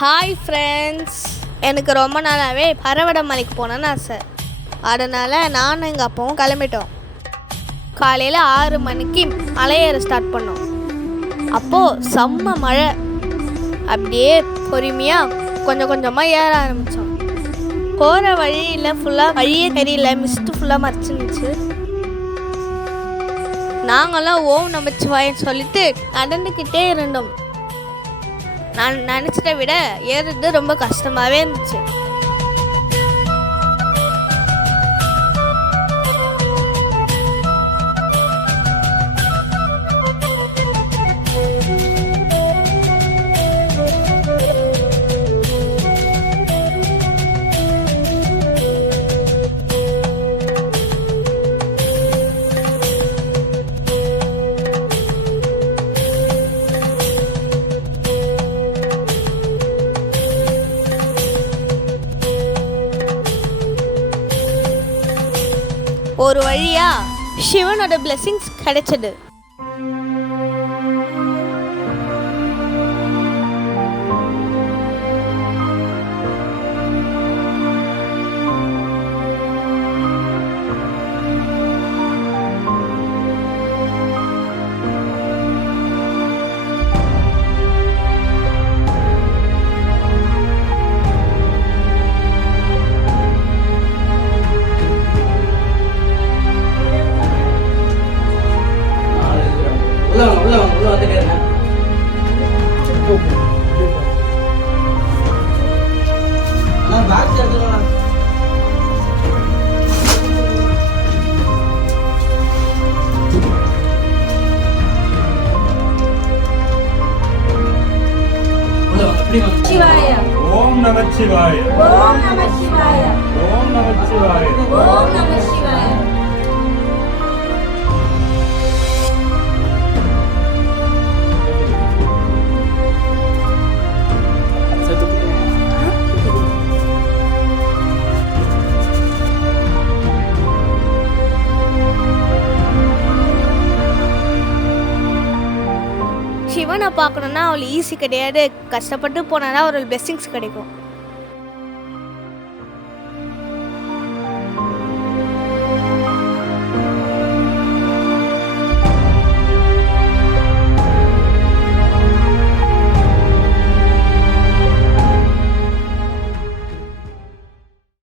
Hi friends, எனக்கு ரொம்ப நாளாகவே பரவட மலைக்கு போனேன்னு ஆசை. அதனால் நானும் எங்கள் அப்பாவும் கிளம்பிட்டோம். காலையில் 6 மணிக்கு மலையேற ஸ்டார்ட் பண்ணோம். அப்போது செம்ம மழை. அப்படியே பொறுமையாக கொஞ்சம் கொஞ்சமாக ஏற ஆரம்பித்தோம். போகிற வழியில் ஃபுல்லாக வழியே தெரியல, மிஸ்ட்டு ஃபுல்லாக மறைச்சிருந்துச்சு. நாங்களாம் ஓம் நமச்சிவாயன்னு சொல்லிட்டு நடந்துக்கிட்டே இருந்தோம். நான் நினச்சிட்ட விட ஏறுறது ரொம்ப கஷ்டமாகவே இருந்துச்சு. ஒரு வழியா சிவனோட பிளெஸிங்ஸ் கிடைச்சது. ஓம் நமச்சிவாய. ஓம் நமச்சிவாய. ஓம் நமச்சிவாய. ஓம் நமச்சிவாய. சிவனை பார்க்கணுன்னா அவள் ஈஸி கிடையாது. கஷ்டப்பட்டு போனால் தான் ஒரு பிளெஸிங்ஸ் கிடைக்கும்.